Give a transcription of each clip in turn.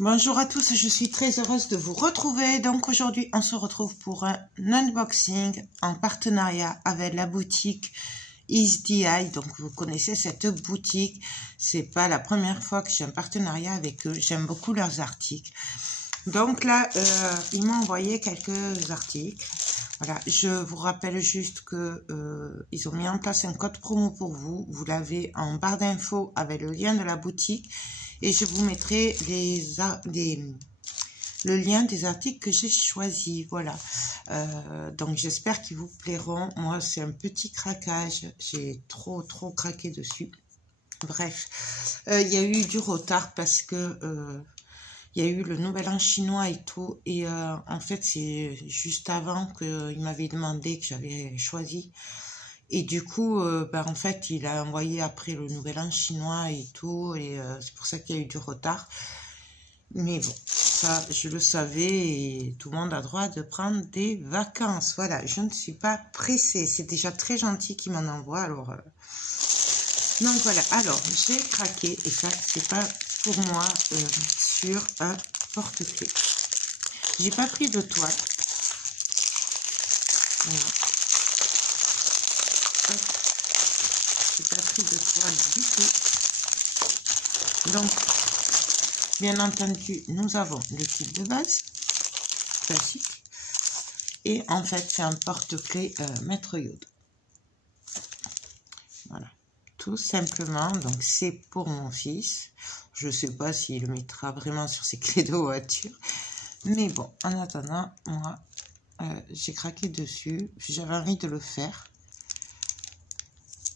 Bonjour à tous, je suis très heureuse de vous retrouver. Donc aujourd'hui, on se retrouve pour un unboxing en partenariat avec la boutique EaseDI. Donc vous connaissez cette boutique, c'est pas la première fois que j'ai un partenariat avec eux. J'aime beaucoup leurs articles. Donc là, ils m'ont envoyé quelques articles. Voilà, je vous rappelle juste que ils ont mis en place un code promo pour vous. Vous l'avez en barre d'infos avec le lien de la boutique. Et je vous mettrai le lien des articles que j'ai choisis. Voilà. Donc j'espère qu'ils vous plairont. Moi, c'est un petit craquage. J'ai trop craqué dessus. Bref, il y a eu du retard parce que il y a eu le nouvel an chinois et tout. Et en fait, c'est juste avant qu'il m'avait demandé que j'avais choisi. Et du coup, en fait, il a envoyé après le nouvel an chinois et tout. Et c'est pour ça qu'il y a eu du retard. Mais bon, ça, je le savais. Et tout le monde a droit de prendre des vacances. Voilà, je ne suis pas pressée. C'est déjà très gentil qu'il m'en envoie. Alors, donc voilà. Alors, j'ai craqué. Et ça, c'est pas pour moi sur un porte-clés. J'ai pas pris de toile. Voilà. J'ai pas pris de toile du tout. Donc, bien entendu, nous avons le kit de base, classique. Et en fait, c'est un porte-clés Maître Yoda. Voilà, tout simplement. Donc, c'est pour mon fils. Je sais pas s'il le mettra vraiment sur ses clés de voiture. Mais bon, en attendant, moi, j'ai craqué dessus. J'avais envie de le faire.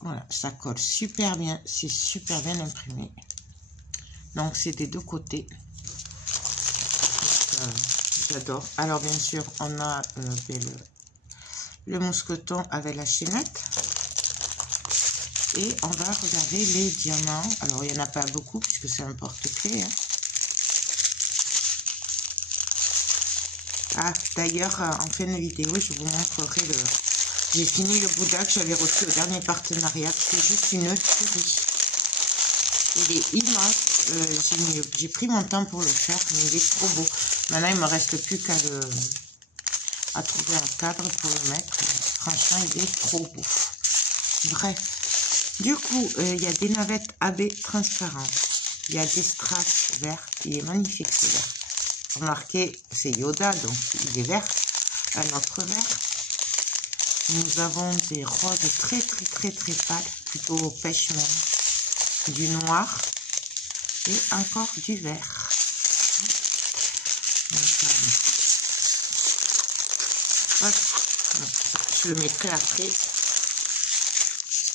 Voilà, ça colle super bien, c'est super bien imprimé. Donc, c'est des deux côtés. J'adore. Alors, bien sûr, on a le mousqueton avec la chaînette. Et on va regarder les diamants. Alors, il n'y en a pas beaucoup puisque c'est un porte-clés. Hein. Ah, d'ailleurs, en fin de vidéo, je vous montrerai le... J'ai fini le Bouddha que j'avais reçu au dernier partenariat. C'est juste une tuerie. Il est immense. J'ai pris mon temps pour le faire, mais il est trop beau. Maintenant, il ne me reste plus qu'à trouver un cadre pour le mettre. Franchement, il est trop beau. Bref. Du coup, il y a des navettes AB transparentes. Il y a des strass verts. Il est magnifique, ce vert. Remarquez, c'est Yoda, donc il est vert. Un autre vert. Nous avons des roses très pâles, plutôt pêche même, du noir et encore du vert. Donc, je le mettrai après.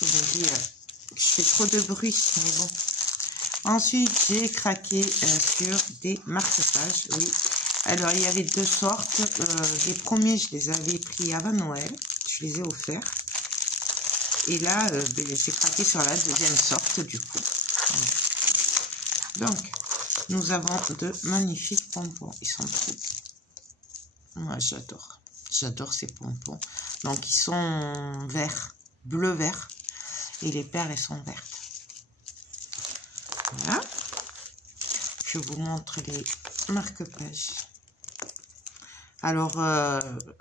Je me dis que je fais trop de bruit, mais bon. Ensuite, j'ai craqué sur des marque-pages, oui. Alors, il y avait deux sortes. Les premiers, je les avais pris avant Noël. Je les ai offerts. Et là, j'ai craqué sur la deuxième sorte, du coup. Donc, nous avons de magnifiques pompons. Ils sont trop... Moi, j'adore. J'adore ces pompons. Donc, ils sont verts, bleu-vert. Et les perles, elles sont vertes. Voilà. Je vous montre les marque-pages. Alors,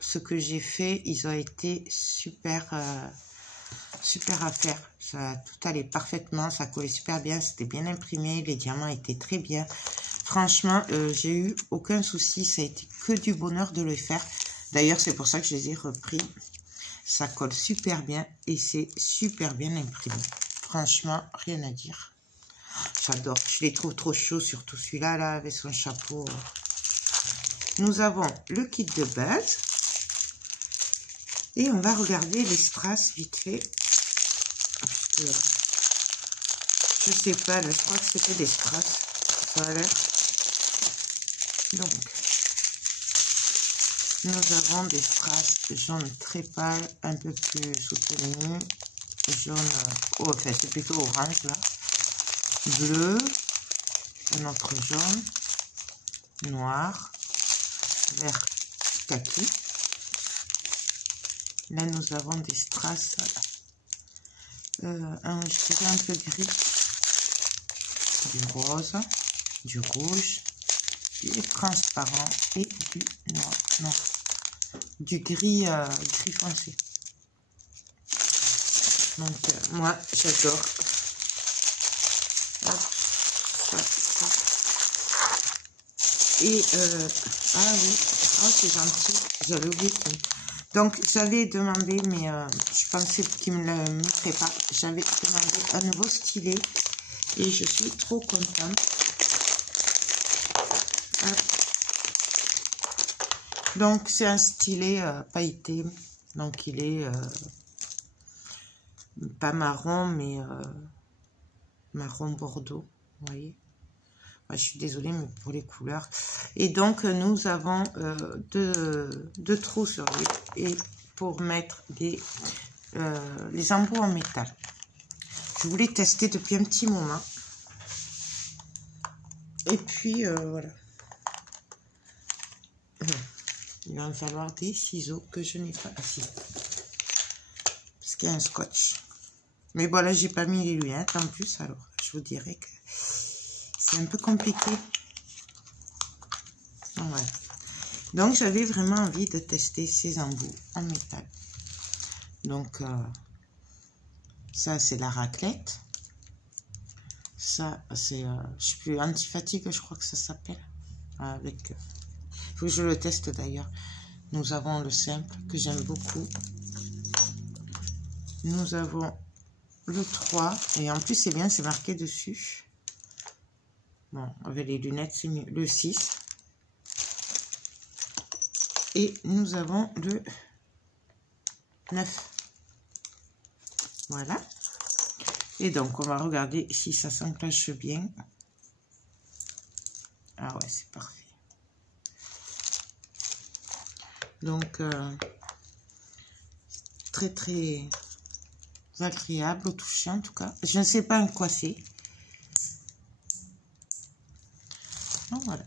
ce que j'ai fait, ils ont été super à faire. Ça, tout allait parfaitement, ça collait super bien, c'était bien imprimé, les diamants étaient très bien. Franchement, j'ai eu aucun souci, ça a été que du bonheur de le faire. D'ailleurs, c'est pour ça que je les ai repris. Ça colle super bien et c'est super bien imprimé. Franchement, rien à dire. J'adore, je les trouve trop chauds, surtout celui-là, là, avec son chapeau. Nous avons le kit de base. Et on va regarder les strass vite fait. Je sais pas, je crois que c'était des strass. Ça a l'air. Donc, nous avons des strass jaune très pâle, un peu plus soutenu. Jaune, oh, enfin, c'est plutôt orange là. Bleu, un autre jaune, noir, vert kaki. Là, nous avons des strass, je dirais un peu gris, du rose, du rouge, du transparent et du noir, non, du gris, gris foncé. Donc, moi, j'adore. Et, ah oui, oh, c'est gentil, j'avais oublié. Donc, j'avais demandé, mais je pensais qu'il ne me le mettrait pas. J'avais demandé un nouveau stylet et je suis trop contente. Donc, c'est un stylet pailleté. Donc, il est pas marron, mais marron bordeaux. Vous voyez? Je suis désolée, mais pour les couleurs. Et donc, nous avons deux trous sur lui. Et pour mettre les embouts en métal. Je voulais tester depuis un petit moment. Et puis, voilà. Il va me falloir des ciseaux que je n'ai pas ici. Parce qu'il y a un scotch. Mais bon, là, j'ai pas mis les lunettes en plus. Alors, je vous dirais que c'est un peu compliqué. Voilà. Donc, j'avais vraiment envie de tester ces embouts en métal. Donc, ça, c'est la raclette. Ça, c'est, je sais plus, anti-fatigue, je crois que ça s'appelle. Avec, il faut que je le teste d'ailleurs. Nous avons le simple, que j'aime beaucoup. Nous avons le 3. Et en plus, c'est bien, c'est marqué dessus. Bon, avec les lunettes, c'est mieux. Le 6. Et nous avons le 9. Voilà. Et donc, on va regarder si ça s'enclenche bien. Ah ouais, c'est parfait. Donc, très, très agréable au toucher, en tout cas. Je ne sais pas en quoi c'est. Donc, voilà.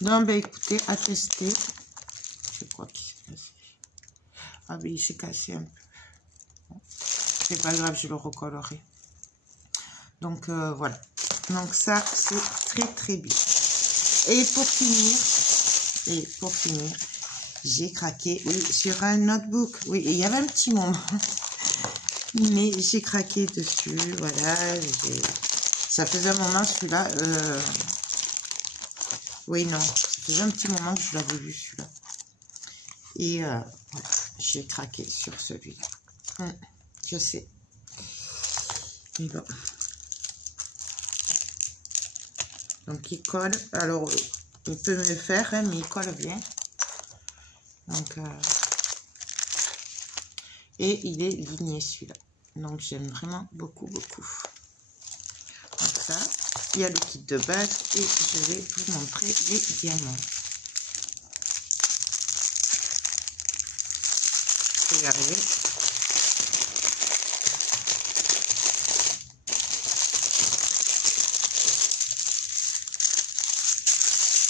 Donc, ben, écoutez, à tester. Je crois qu'il s'est cassé. Ah, ben, il s'est cassé un peu. Bon, c'est pas grave, je le recollerai. Donc, voilà. Donc, ça, c'est très, très bien. Et pour finir, j'ai craqué, oui, sur un notebook. Oui, il y avait un petit moment. Mais j'ai craqué dessus, voilà. Ça faisait un moment, celui-là. Oui, non, ça faisait un petit moment que je l'avais vu, celui-là. Et voilà, j'ai craqué sur celui-là. Je sais. Mais bon. Donc, il colle. Alors, il peut me le faire, hein, mais il colle bien. Donc, et il est ligné, celui-là. Donc, j'aime vraiment beaucoup, beaucoup. Donc, ça, il y a le kit de base et je vais vous montrer les diamants. Regardez.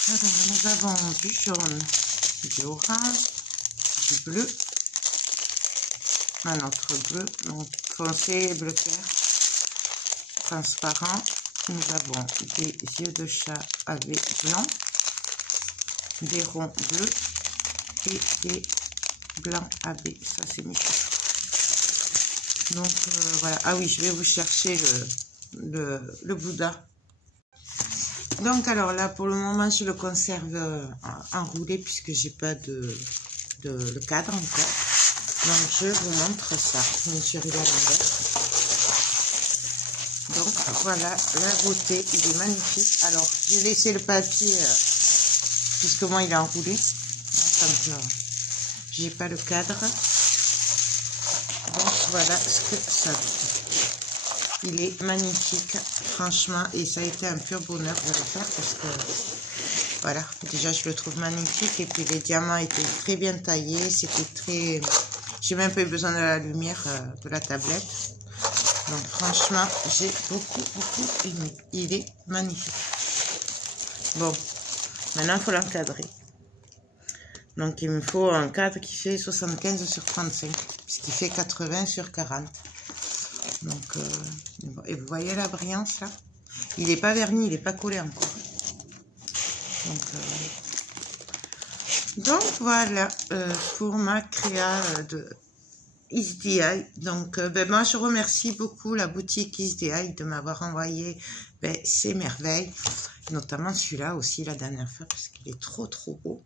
Alors, nous avons du jaune, du orange, du bleu, un autre bleu, donc foncé, bleu clair, transparent. Nous avons des yeux de chat avec blanc, des ronds bleus et des blancs AB. Ça, c'est méchant. Donc, voilà. Ah oui, je vais vous chercher le Bouddha. Donc, alors là, pour le moment, je le conserve enroulé puisque j'ai pas le cadre encore. Donc, je vous montre ça. Bien sûr, il est à l'envers. Donc, voilà, la beauté, il est magnifique. Alors, j'ai laissé le papier, puisque moi, il est enroulé. Comme j'ai pas le cadre. Donc, voilà ce que ça donne. Il est magnifique, franchement, et ça a été un pur bonheur de le faire parce que, voilà, déjà, je le trouve magnifique. Et puis, les diamants étaient très bien taillés. C'était très... J'ai même pas eu besoin de la lumière de la tablette. Donc, franchement, j'ai beaucoup, beaucoup aimé. Il est magnifique. Bon, maintenant, il faut l'encadrer. Donc, il me faut un cadre qui fait 75 sur 35, ce qui fait 80 sur 40. Donc, et vous voyez la brillance, là? Il n'est pas verni, il n'est pas collé encore. Donc voilà, pour ma créa de ISDI. Donc moi je remercie beaucoup la boutique ISDI de m'avoir envoyé ces merveilles, notamment celui-là aussi la dernière fois parce qu'il est trop beau.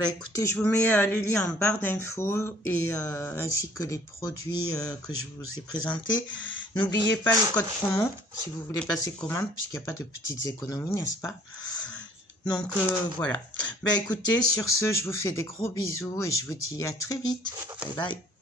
Écoutez, je vous mets les liens en barre d'infos et ainsi que les produits que je vous ai présentés. N'oubliez pas le code promo si vous voulez passer commande, puisqu'il n'y a pas de petites économies, n'est-ce pas? Donc voilà. Écoutez, sur ce, je vous fais des gros bisous et je vous dis à très vite. Bye bye.